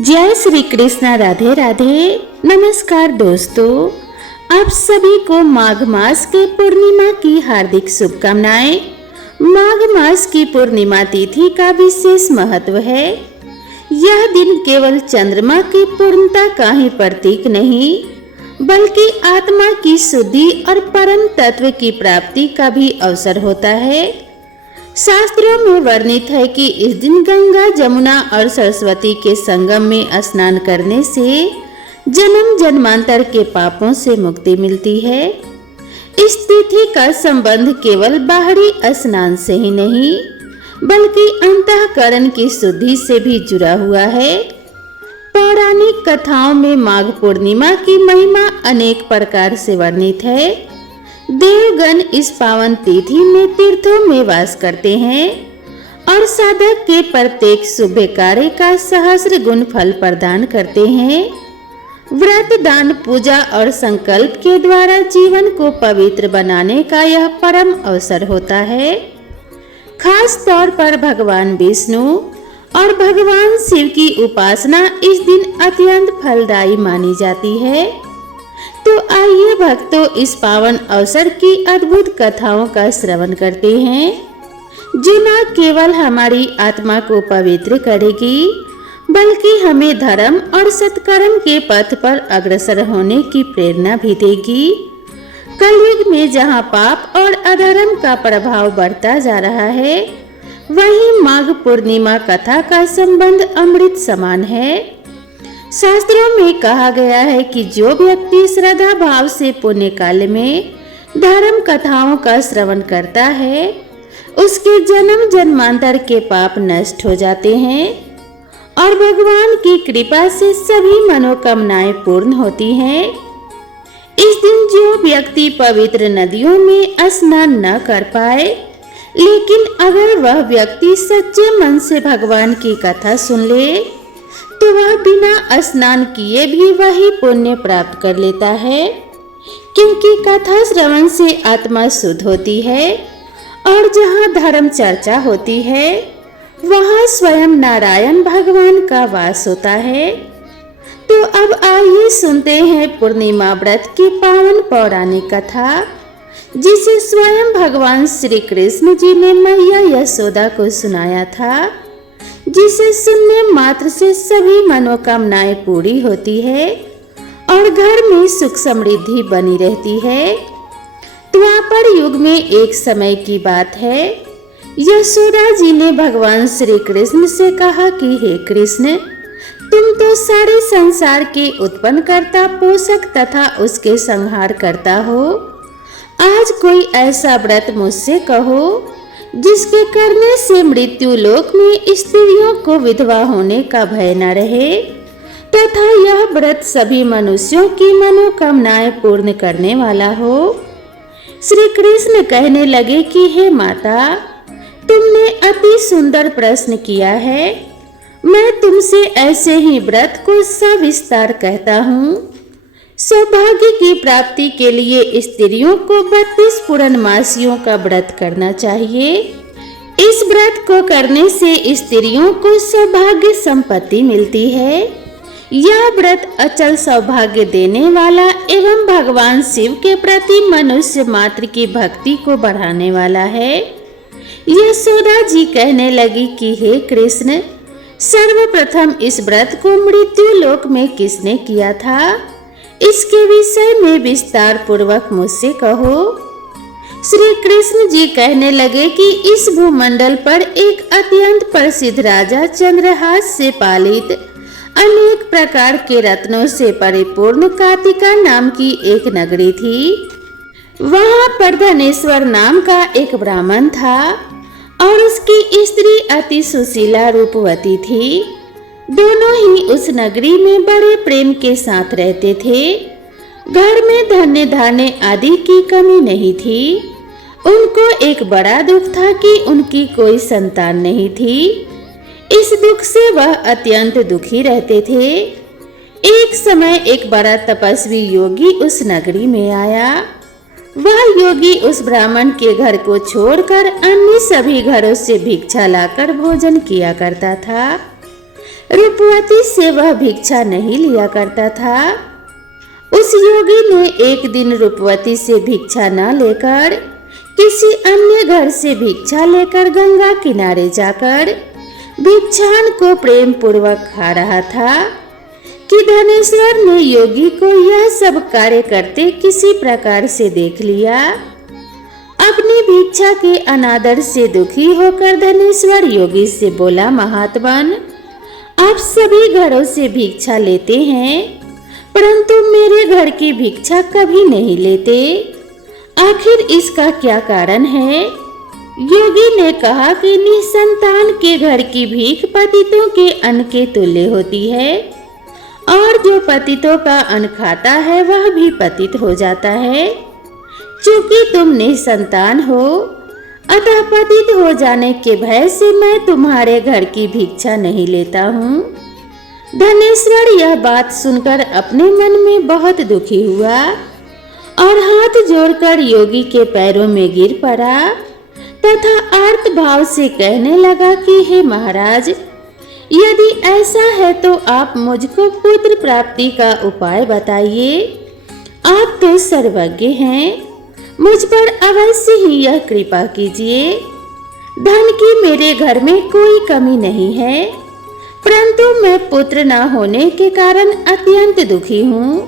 जय श्री कृष्णा। राधे राधे। नमस्कार दोस्तों, आप सभी को माघ मास के पूर्णिमा की हार्दिक शुभकामनाएं। माघ मास की पूर्णिमा तिथि का विशेष महत्व है। यह दिन केवल चंद्रमा की पूर्णता का ही प्रतीक नहीं, बल्कि आत्मा की शुद्धि और परम तत्व की प्राप्ति का भी अवसर होता है। शास्त्रों में वर्णित है कि इस दिन गंगा, जमुना और सरस्वती के संगम में स्नान करने से जन्म जन्मांतर के पापों से मुक्ति मिलती है। इस तिथि का संबंध केवल बाहरी स्नान से ही नहीं, बल्कि अंतःकरण की शुद्धि से भी जुड़ा हुआ है। पौराणिक कथाओं में माघ पूर्णिमा की महिमा अनेक प्रकार से वर्णित है। देवगण इस पावन तिथि में तीर्थों में वास करते हैं और साधक के प्रत्येक शुभ कार्य का सहस्र गुण फल प्रदान करते हैं। व्रत, दान, पूजा और संकल्प के द्वारा जीवन को पवित्र बनाने का यह परम अवसर होता है। खास तौर पर भगवान विष्णु और भगवान शिव की उपासना इस दिन अत्यंत फलदायी मानी जाती है। तो आइए भक्तों, इस पावन अवसर की अद्भुत कथाओं का श्रवण करते हैं, जो न केवल हमारी आत्मा को पवित्र करेगी, बल्कि हमें धर्म और सत्कर्म के पथ पर अग्रसर होने की प्रेरणा भी देगी। कलयुग में जहाँ पाप और अधर्म का प्रभाव बढ़ता जा रहा है, वहीं माघ पूर्णिमा कथा का संबंध अमृत समान है। शास्त्रों में कहा गया है कि जो व्यक्ति श्रद्धा भाव से पुण्य काल में धर्म कथाओं का श्रवण करता है, उसके जन्म जन्मांतर के पाप नष्ट हो जाते हैं और भगवान की कृपा से सभी मनोकामनाएं पूर्ण होती हैं। इस दिन जो व्यक्ति पवित्र नदियों में स्नान न कर पाए, लेकिन अगर वह व्यक्ति सच्चे मन से भगवान की कथा सुन ले, तो वह बिना स्नान किए भी वही पुण्य प्राप्त कर लेता है, क्योंकि कथा श्रवण से आत्मा शुद्ध होती है और जहाँ धर्म चर्चा होती है, वहाँ स्वयं नारायण भगवान का वास होता है। तो अब आइए सुनते हैं पूर्णिमा व्रत की पावन पौराणिक कथा, जिसे स्वयं भगवान श्री कृष्ण जी ने मैया यशोदा को सुनाया था, जिसे सुनने मात्र से सभी मनोकामनाएं पूरी होती है और घर में सुख समृद्धि बनी रहती है। द्वापर युग में एक समय की बात है, यशोदा जी ने भगवान श्री कृष्ण से कहा कि हे कृष्ण, तुम तो सारे संसार के उत्पन्न करता, पोषक तथा उसके संहार करता हो। आज कोई ऐसा व्रत मुझसे कहो जिसके करने से मृत्यु लोक में स्त्रियों को विधवा होने का भय न रहे, तथा यह व्रत सभी मनुष्यों की मनोकामनाएं पूर्ण करने वाला हो। श्री कृष्ण कहने लगे कि हे माता, तुमने अति सुंदर प्रश्न किया है। मैं तुमसे ऐसे ही व्रत को सविस्तार कहता हूँ। सौभाग्य की प्राप्ति के लिए स्त्रियों को 32 पूर्णमासियों का व्रत करना चाहिए। इस व्रत को करने से स्त्रियों को सौभाग्य संपत्ति मिलती है। यह व्रत अचल सौभाग्य देने वाला एवं भगवान शिव के प्रति मनुष्य मात्र की भक्ति को बढ़ाने वाला है। यशोदा जी कहने लगी कि हे कृष्ण, सर्वप्रथम इस व्रत को मृत्यु लोक में किसने किया था, इसके विषय में विस्तार पूर्वक मुझसे कहो। श्री कृष्ण जी कहने लगे कि इस भूमंडल पर एक अत्यंत प्रसिद्ध राजा चंद्रहास से पालित अनेक प्रकार के रत्नों से परिपूर्ण कातिका नाम की एक नगरी थी। वहां पर धनेश्वर नाम का एक ब्राह्मण था और उसकी स्त्री अति सुशीला रूपवती थी। दोनों ही उस नगरी में बड़े प्रेम के साथ रहते थे। घर में धन्य धान्य आदि की कमी नहीं थी। उनको एक बड़ा दुख था कि उनकी कोई संतान नहीं थी। इस दुख से वह अत्यंत दुखी रहते थे। एक समय एक बड़ा तपस्वी योगी उस नगरी में आया। वह योगी उस ब्राह्मण के घर को छोड़कर अन्य सभी घरों से भिक्षा लाकर भोजन किया करता था। रूपवती से वह भिक्षा नहीं लिया करता था। उस योगी ने एक दिन रूपवती से भिक्षा न लेकर किसी अन्य घर से भिक्षा लेकर गंगा किनारे जाकर भिक्षान को प्रेम पूर्वक खा रहा था कि धनेश्वर ने योगी को यह सब कार्य करते किसी प्रकार से देख लिया। अपनी भिक्षा के अनादर से दुखी होकर धनेश्वर योगी से बोला, महात्मन, आप सभी घरों से भिक्षा लेते हैं, परंतु मेरे घर की भिक्षा कभी नहीं लेते, आखिर इसका क्या कारण है? योगी ने कहा कि निसंतान के घर की भीख पतितों के अन्न के तुल्य होती है, और जो पतितों का अन्न खाता है वह भी पतित हो जाता है। चूंकि तुम निसंतान हो, अतः पतित हो जाने के भय से मैं तुम्हारे घर की भिक्षा नहीं लेता हूँ। धनेश्वर यह बात सुनकर अपने मन में बहुत दुखी हुआ और हाथ जोड़कर योगी के पैरों में गिर पड़ा तथा आर्त भाव से कहने लगा कि हे महाराज, यदि ऐसा है तो आप मुझको पुत्र प्राप्ति का उपाय बताइए। आप तो सर्वज्ञ हैं, मुझ पर अवश्य ही यह कृपा कीजिए। धन की मेरे घर में कोई कमी नहीं है, परंतु मैं पुत्र न होने के कारण अत्यंत दुखी हूँ।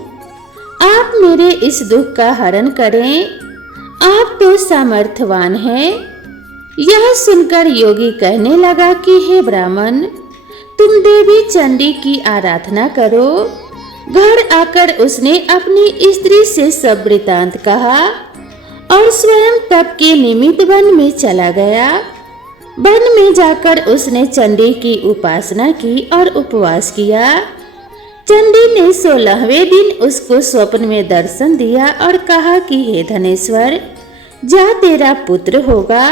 आप मेरे इस दुख का हरण करें, आप तो सामर्थ्यवान हैं। यह सुनकर योगी कहने लगा कि हे ब्राह्मण, तुम देवी चंडी की आराधना करो। घर आकर उसने अपनी स्त्री से सब वृतांत कहा और स्वयं तप के निमित्त वन में चला गया। वन में जाकर उसने चंडी की उपासना की और उपवास किया। चंडी ने 16वें दिन उसको स्वप्न में दर्शन दिया और कहा कि हे धनेश्वर, जा तेरा पुत्र होगा,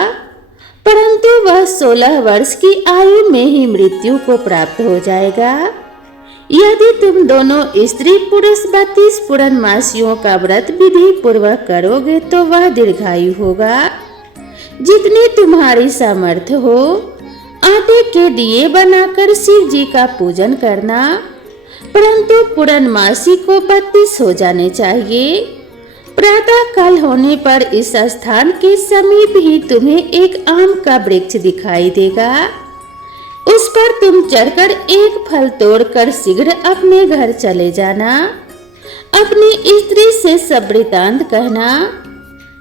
परंतु वह 16 वर्ष की आयु में ही मृत्यु को प्राप्त हो जाएगा। यदि तुम दोनों स्त्री पुरुष 32 पूर्णमासियों का व्रत विधि पूर्वक करोगे तो वह दीर्घायु होगा। जितनी तुम्हारी सामर्थ्य हो, आटे के दिए बनाकर शिव जी का पूजन करना, परंतु पूर्णमासी को 32 हो जाने चाहिए। प्रातः काल होने पर इस स्थान के समीप ही तुम्हें एक आम का वृक्ष दिखाई देगा। उस पर तुम चढ़कर एक फल तोड़कर शीघ्र अपने घर चले जाना। अपनी स्त्री से सब वृतांत कहना।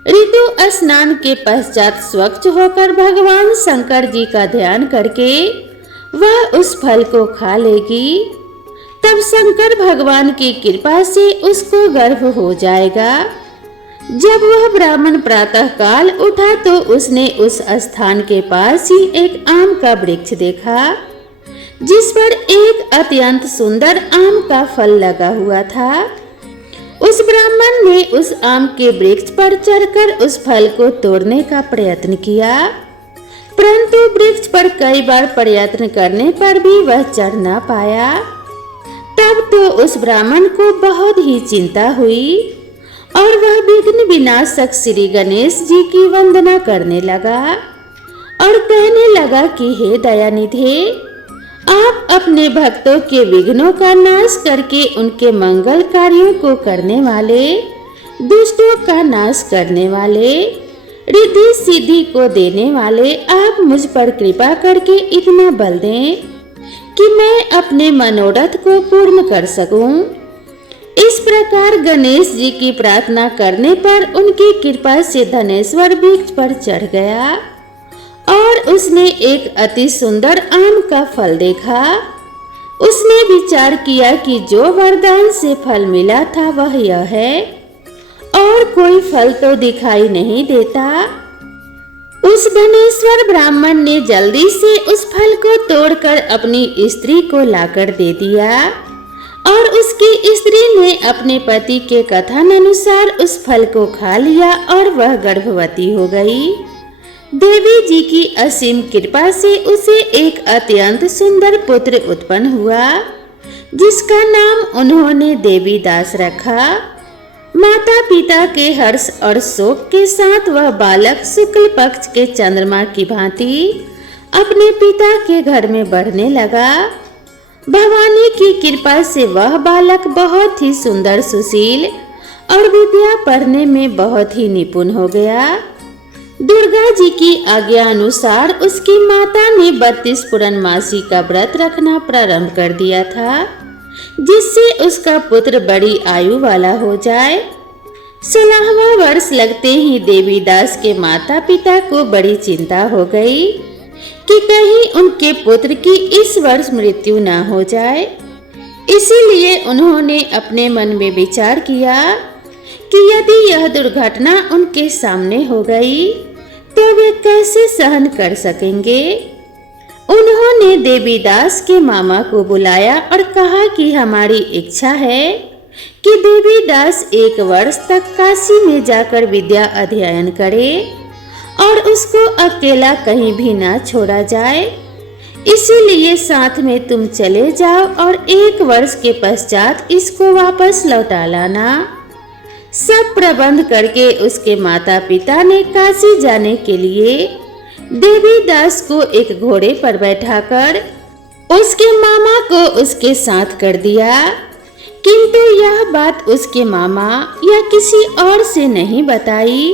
ऋतु स्नान के पश्चात स्वच्छ होकर भगवान शंकर जी का ध्यान करके वह उस फल को खा लेगी। तब शंकर भगवान की कृपा से उसको गर्भ हो जाएगा। जब वह ब्राह्मण प्रातः काल उठा तो उसने उस स्थान के पास ही एक आम का वृक्ष देखा, जिस पर एक अत्यंत सुंदर आम का फल लगा हुआ था। उस ब्राह्मण ने उस आम के वृक्ष पर चढ़कर उस फल को तोड़ने का प्रयत्न किया, परंतु वृक्ष पर कई बार प्रयत्न करने पर भी वह चढ़ ना पाया। तब तो उस ब्राह्मण को बहुत ही चिंता हुई और वह विघ्न विनाशक श्री गणेश जी की वंदना करने लगा और कहने लगा कि हे दयानिधे, आप अपने भक्तों के विघ्नों का नाश करके उनके मंगल कार्यों को करने वाले, दुष्टों का नाश करने वाले, रिद्धि सिद्धि को देने वाले, आप मुझ पर कृपा करके इतना बल दें कि मैं अपने मनोरथ को पूर्ण कर सकूं। इस प्रकार गणेश जी की प्रार्थना करने पर उनकी कृपा से धनेश्वर वृक्ष पर चढ़ गया और उसने एक अति सुंदर आम का फल देखा। उसने विचार किया कि जो वरदान से फल मिला था वह यह है और कोई फल तो दिखाई नहीं देता। उस धनेश्वर ब्राह्मण ने जल्दी से उस फल को तोड़कर अपनी स्त्री को लाकर दे दिया और उसकी स्त्री ने अपने पति के कथन अनुसार उस फल को खा लिया और वह गर्भवती हो गई। देवी जी की असीम कृपा से उसे एक अत्यंत सुंदर पुत्र उत्पन्न हुआ, जिसका नाम उन्होंने देवी दास रखा। माता पिता के हर्ष और शोक के साथ वह बालक शुक्ल पक्ष के चंद्रमा की भांति अपने पिता के घर में बढ़ने लगा भवानी की कृपा से वह बालक बहुत ही सुंदर, सुशील और विद्या पढ़ने में बहुत ही निपुण हो गया। दुर्गा जी की आज्ञा अनुसार उसकी माता ने 32 पूर्णमासी का व्रत रखना प्रारंभ कर दिया था, जिससे उसका पुत्र बड़ी आयु वाला हो जाए। 16वां वर्ष लगते ही देवीदास के माता पिता को बड़ी चिंता हो गई कि कहीं उनके पुत्र की इस वर्ष मृत्यु न हो जाए। इसीलिए उन्होंने अपने मन में विचार किया कि यदि यह दुर्घटना उनके सामने हो गई तो वे कैसे सहन कर सकेंगे। उन्होंने देवीदास के मामा को बुलाया और कहा कि हमारी इच्छा है कि देवीदास 1 वर्ष तक काशी में जाकर विद्या अध्ययन करे और उसको अकेला कहीं भी ना छोड़ा जाए। इसीलिए साथ में तुम चले जाओ और 1 वर्ष के पश्चात इसको वापस लौटा लाना। सब प्रबंध करके उसके माता पिता ने काशी जाने के लिए देवीदास को एक घोड़े पर बैठाकर उसके मामा को उसके साथ कर दिया, किंतु यह बात उसके मामा या किसी और से नहीं बताई।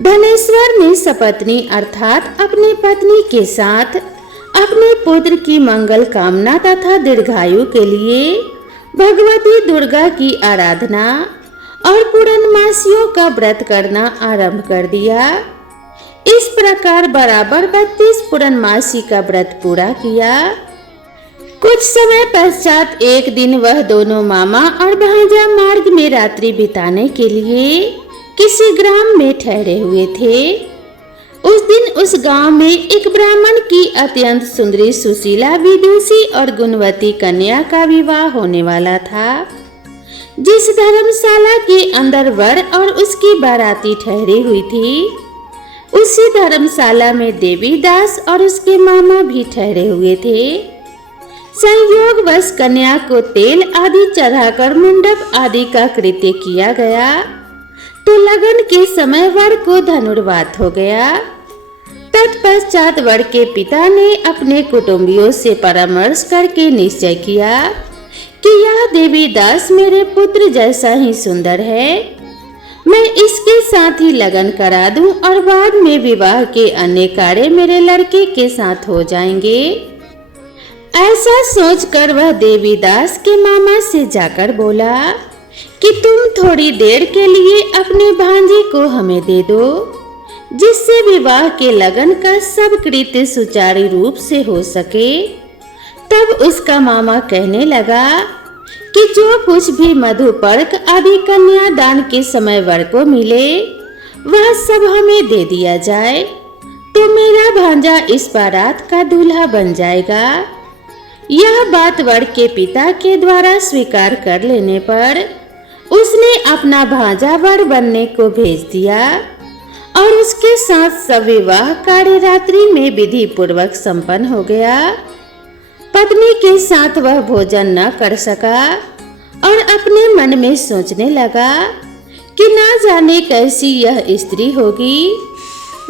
धनेश्वर ने सपत्नी अर्थात अपनी पत्नी के साथ अपने पुत्र की मंगल कामना तथा दीर्घायु के लिए भगवती दुर्गा की आराधना और पूर्णमासियों का व्रत करना आरंभ कर दिया। इस प्रकार बराबर 32 पूर्णमासी का व्रत पूरा किया। कुछ समय पश्चात एक दिन वह दोनों मामा और भांजा मार्ग में रात्रि बिताने के लिए किसी ग्राम में ठहरे हुए थे। उस दिन उस गांव में एक ब्राह्मण की अत्यंत सुंदरी, सुशीला, विदुषी और गुणवती कन्या का विवाह होने वाला था। जिस धर्मशाला के अंदर वर और उसकी बाराती ठहरी हुई थी, उसी धर्मशाला में देवीदास और उसके मामा भी ठहरे हुए थे। संयोगवश कन्या को तेल आदि चढ़ाकर मंडप आदि का कृत्य किया गया तो लगन के समय वर को धनुर्वात हो गया। तत्पश्चात वर के पिता ने अपने कुटुंबियों से परामर्श करके निश्चय किया कि यह देवीदास मेरे पुत्र जैसा ही सुंदर है, मैं इसके साथ ही लगन करा दूं और बाद में विवाह के अन्य कार्य मेरे लड़के के साथ हो जाएंगे। ऐसा सोचकर वह देवीदास के मामा से जाकर बोला कि तुम थोड़ी देर के लिए अपने भांजे को हमें दे दो, जिससे विवाह के लगन का सब कृत्य सुचारू रूप से हो सके। तब उसका मामा कहने लगा कि जो कुछ भी मधुपर्क आदि कन्यादान के समय वर को मिले वह सब हमें दे दिया जाए, तो मेरा भांजा इस बारात का दूल्हा बन जाएगा। यह बात वर के पिता के द्वारा स्वीकार कर लेने पर उसने अपना भांजा वर बनने को भेज दिया और उसके साथ सब विवाह कार्य रात्रि में विधि पूर्वक संपन्न हो गया। पत्नी के साथ वह भोजन न कर सका और अपने मन में सोचने लगा कि ना जाने कैसी यह स्त्री होगी।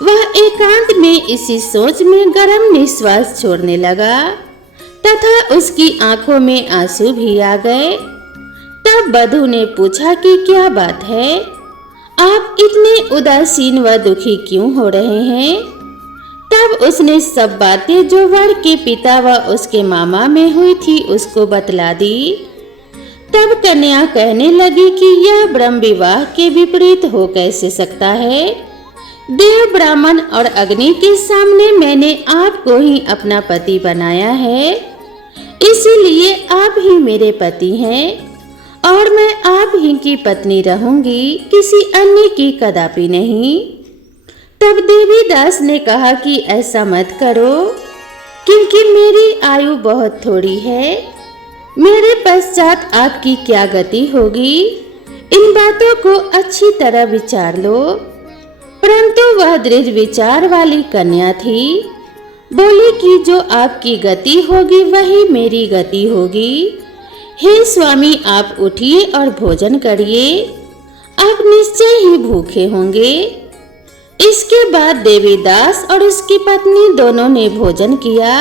वह एकांत में इसी सोच में गर्म निश्वास छोड़ने लगा तथा उसकी आंखों में आंसू भी आ गए। तब वधू ने पूछा कि क्या बात है, आप इतने उदासीन व दुखी क्यों हो रहे हैं। तब उसने सब बातें जो वर के पिता व उसके मामा में हुई थी उसको बतला दी। तब कन्या कहने लगी कि यह ब्रह्म विवाह के विपरीत हो कैसे सकता है। देव, ब्राह्मण और अग्नि के सामने मैंने आपको ही अपना पति बनाया है, इसीलिए आप ही मेरे पति हैं और मैं आप ही की पत्नी रहूंगी, किसी अन्य की कदापि नहीं। तब देवीदास ने कहा कि ऐसा मत करो, क्योंकि मेरी आयु बहुत थोड़ी है, मेरे पश्चात आपकी क्या गति होगी, इन बातों को अच्छी तरह विचार लो। परंतु वह दृढ़ विचार वाली कन्या थी, बोली कि जो आपकी गति होगी वही मेरी गति होगी। हे स्वामी, आप उठिए और भोजन करिए, आप निश्चय ही भूखे होंगे। इसके बाद देवीदास और उसकी पत्नी दोनों ने भोजन किया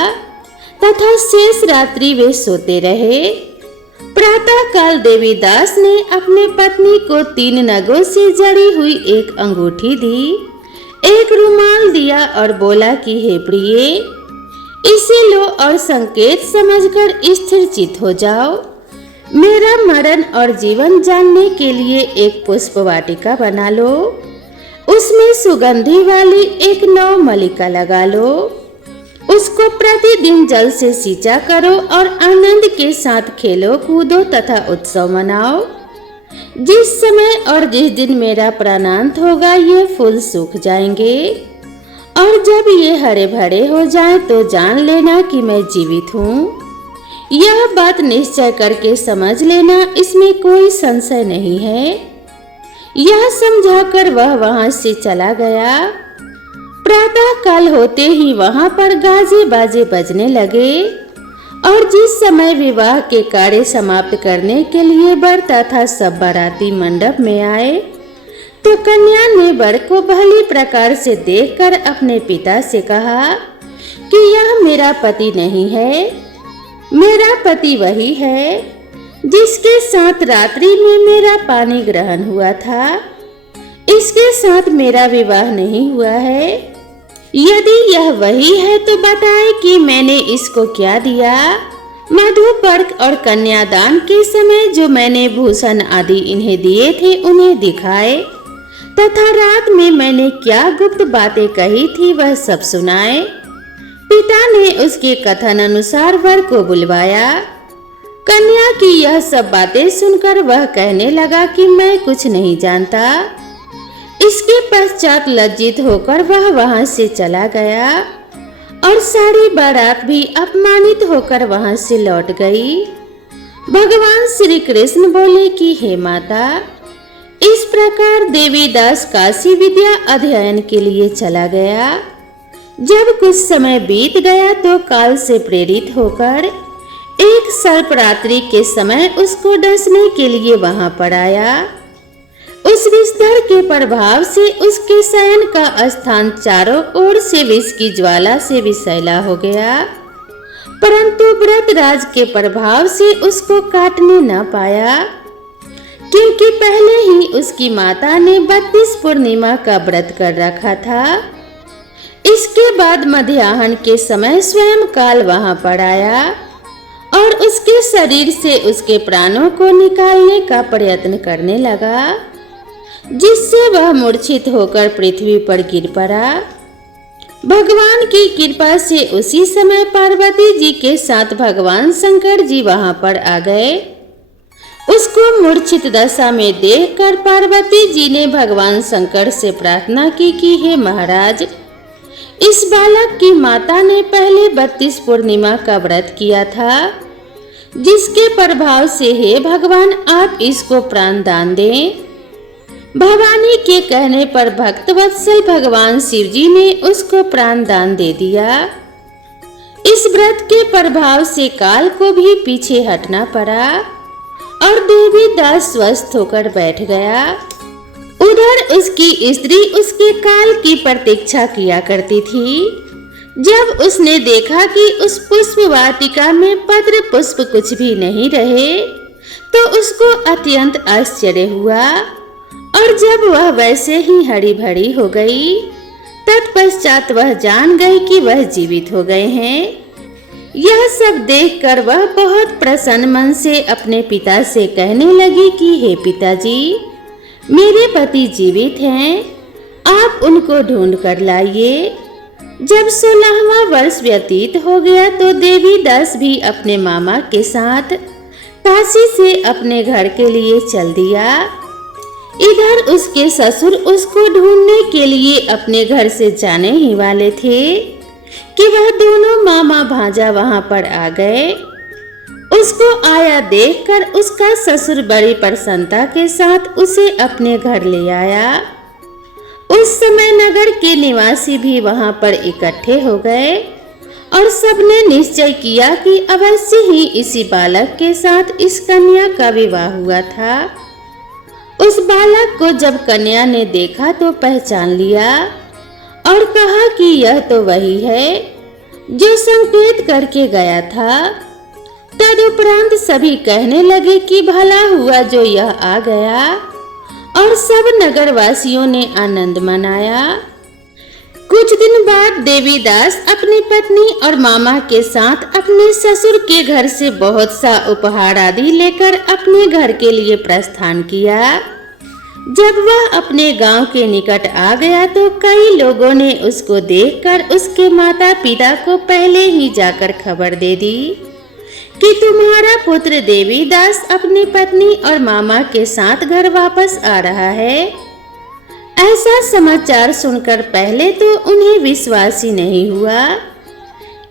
तथा शेष रात्रि वे सोते रहे। प्रातः काल देवीदास ने अपने पत्नी को 3 नगों से जड़ी हुई एक अंगूठी दी, एक रुमाल दिया और बोला कि हे प्रिय, इसे लो और संकेत समझकर स्थिर चित हो जाओ। मेरा मरण और जीवन जानने के लिए एक पुष्प वाटिका बना लो, उसमें सुगंधि वाली एक नवमल्लिका लगा लो, उसको प्रतिदिन जल से सींचा करो और आनंद के साथ खेलो कूदो तथा उत्सव मनाओ। जिस समय और जिस दिन मेरा प्राणांत होगा ये फूल सूख जाएंगे और जब ये हरे भरे हो जाएं तो जान लेना कि मैं जीवित हूँ। यह बात निश्चय करके समझ लेना, इसमें कोई संशय नहीं है। यह समझाकर वह वहां से चला गया। प्रातः काल होते ही वहां पर गाजे बाजे बजने लगे और जिस समय विवाह के कार्य समाप्त करने के लिए वर तथा सब बाराती मंडप में आए तो कन्या ने वर को भली प्रकार से देखकर अपने पिता से कहा कि यह मेरा पति नहीं है, मेरा पति वही है जिसके साथ रात्रि में मेरा पानी ग्रहण हुआ था, इसके साथ मेरा विवाह नहीं हुआ है। यदि यह वही है तो बताए कि मैंने इसको क्या दिया। मधुपर्क और कन्यादान के समय जो मैंने भूषण आदि इन्हें दिए थे उन्हें दिखाए तथा रात में मैंने क्या गुप्त बातें कही थी वह सब सुनाए। पिता ने उसके कथन अनुसार वर को बुलवाया। कन्या की यह सब बातें सुनकर वह कहने लगा कि मैं कुछ नहीं जानता। इसके पश्चात लज्जित होकर वह वहां से चला गया और सारी बारात भी अपमानित होकर वहां से लौट गई। भगवान श्री कृष्ण बोले कि हे माता, इस प्रकार देवीदास काशी विद्या अध्ययन के लिए चला गया। जब कुछ समय बीत गया तो काल से प्रेरित होकर एक सर्परात्रि के समय उसको डसने के लिए वहां पर आया। उस विषधर के प्रभाव से उसके शयन का स्थान चारों ओर से विष की ज्वाला से विषैला हो गया, परंतु व्रतराज के प्रभाव से उसको काटने न पाया, क्योंकि पहले ही उसकी माता ने 32 पूर्णिमा का व्रत कर रखा था। इसके बाद मध्याह्न के समय स्वयं काल वहां पर आया और उसके शरीर से उसके प्राणों को निकालने का प्रयत्न करने लगा, जिससे वह मूर्छित होकर पृथ्वी पर गिर पड़ा। भगवान की कृपा से उसी समय पार्वती जी के साथ भगवान शंकर जी वहां पर आ गए। उसको मूर्छित दशा में देखकर पार्वती जी ने भगवान शंकर से प्रार्थना की कि हे महाराज, इस बालक की माता ने पहले 32 पूर्णिमा का व्रत किया था, जिसके प्रभाव से हे भगवान आप इसको प्राण दान दें। भवानी के कहने पर भक्तवत्सल भगवान शिव जी ने उसको प्राण दान दे दिया। इस व्रत के प्रभाव से काल को भी पीछे हटना पड़ा और देवीदास स्वस्थ होकर बैठ गया। उधर उसकी स्त्री उसके काल की प्रतीक्षा किया करती थी। जब उसने देखा कि उस पुष्प वाटिका में पत्र पुष्प कुछ भी नहीं रहे तो उसको अत्यंत आश्चर्य हुआ और जब वह वैसे ही हरी भरी हो गई तत्पश्चात वह जान गई कि वह जीवित हो गए हैं। यह सब देखकर वह बहुत प्रसन्न मन से अपने पिता से कहने लगी कि हे पिताजी, मेरे पति जीवित हैं, आप उनको ढूंढ कर लाइए। जब 16वां वर्ष व्यतीत हो गया तो देवीदास भी अपने मामा के साथ काशी से अपने घर के लिए चल दिया। इधर उसके ससुर उसको ढूंढने के लिए अपने घर से जाने ही वाले थे कि वह दोनों मामा भांजा वहां पर आ गए। उसको आया देखकर उसका ससुर बड़ी प्रसन्नता के साथ उसे अपने घर ले आया। उस समय नगर के निवासी भी वहां पर इकट्ठे हो गए और सबने निश्चय किया कि अवश्य ही इसी बालक के साथ इस कन्या का विवाह हुआ था। उस बालक को जब कन्या ने देखा तो पहचान लिया और कहा कि यह तो वही है जो संकेत करके गया था। तदुपरांत सभी कहने लगे कि भला हुआ जो यह आ गया, और सब नगरवासियों ने आनंद मनाया। कुछ दिन बाद देवीदास अपनी पत्नी और मामा के साथ अपने ससुर के घर से बहुत सा उपहार आदि लेकर अपने घर के लिए प्रस्थान किया। जब वह अपने गांव के निकट आ गया तो कई लोगों ने उसको देखकर उसके माता पिता को पहले ही जाकर खबर दे दी कि तुम्हारा पुत्र देवीदास अपनी पत्नी और मामा के साथ घर वापस आ रहा है। ऐसा समाचार सुनकर पहले तो उन्हें विश्वास ही नहीं हुआ,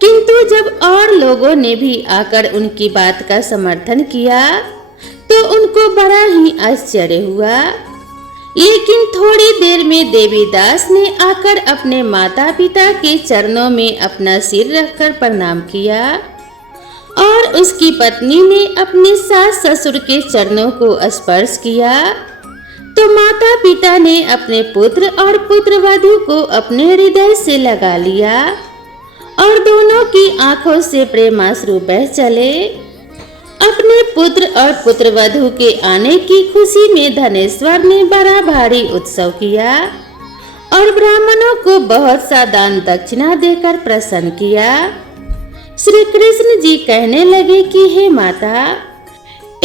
किंतु जब और लोगों ने भी आकर उनकी बात का समर्थन किया तो उनको बड़ा ही आश्चर्य हुआ। लेकिन थोड़ी देर में देवीदास ने आकर अपने माता पिता के चरणों में अपना सिर रखकर प्रणाम किया और उसकी पत्नी ने अपने सास ससुर के चरणों को स्पर्श किया तो माता पिता ने अपने पुत्र और पुत्रवधू को अपने हृदय से लगा लिया और दोनों की आंखों से प्रेमाश्रु बह चले। अपने पुत्र और पुत्रवधू के आने की खुशी में धनेश्वर ने बड़ा भारी उत्सव किया और ब्राह्मणों को बहुत सा दान दक्षिणा देकर प्रसन्न किया। श्री कृष्ण जी कहने लगे कि हे माता,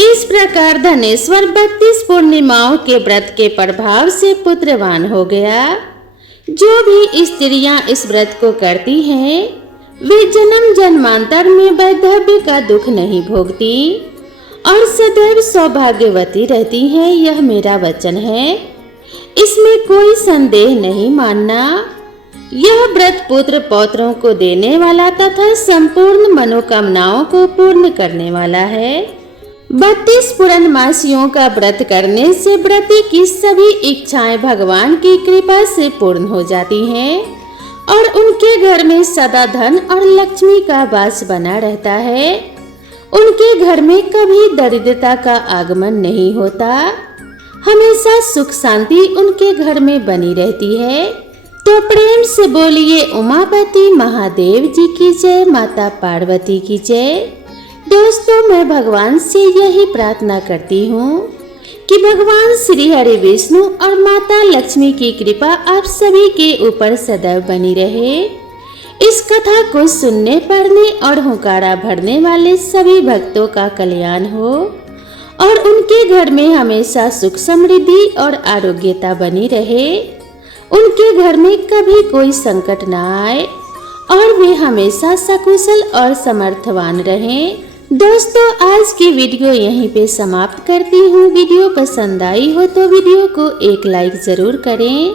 इस प्रकार धनेश्वर 32 पूर्णिमाओं के व्रत के प्रभाव से पुत्रवान हो गया। जो भी स्त्रियां इस व्रत को करती हैं वे जन्म जन्मांतर में वैधव्य का दुख नहीं भोगती और सदैव सौभाग्यवती रहती हैं। यह मेरा वचन है, इसमें कोई संदेह नहीं मानना। यह व्रत पुत्र पौत्रों को देने वाला तथा संपूर्ण मनोकामनाओं को पूर्ण करने वाला है। 32 पूर्णमासियों का व्रत करने से व्रती की सभी इच्छाएं भगवान की कृपा से पूर्ण हो जाती हैं और उनके घर में सदा धन और लक्ष्मी का वास बना रहता है। उनके घर में कभी दरिद्रता का आगमन नहीं होता, हमेशा सुख शांति उनके घर में बनी रहती है। तो प्रेम से बोलिए उमापति महादेव जी की जय, माता पार्वती की जय। दोस्तों, मैं भगवान से यही प्रार्थना करती हूँ कि भगवान श्री हरि विष्णु और माता लक्ष्मी की कृपा आप सभी के ऊपर सदैव बनी रहे। इस कथा को सुनने पढ़ने और हुंकारा भरने वाले सभी भक्तों का कल्याण हो और उनके घर में हमेशा सुख समृद्धि और आरोग्यता बनी रहे। उनके घर में कभी कोई संकट न आए और वे हमेशा सकुशल और समर्थवान रहें। दोस्तों, आज की वीडियो यहीं पे समाप्त करती हूँ। वीडियो पसंद आई हो तो वीडियो को एक लाइक ज़रूर करें।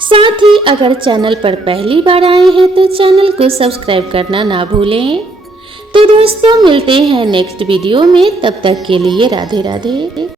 साथ ही अगर चैनल पर पहली बार आए हैं तो चैनल को सब्सक्राइब करना ना भूलें। तो दोस्तों, मिलते हैं नेक्स्ट वीडियो में, तब तक के लिए राधे राधे।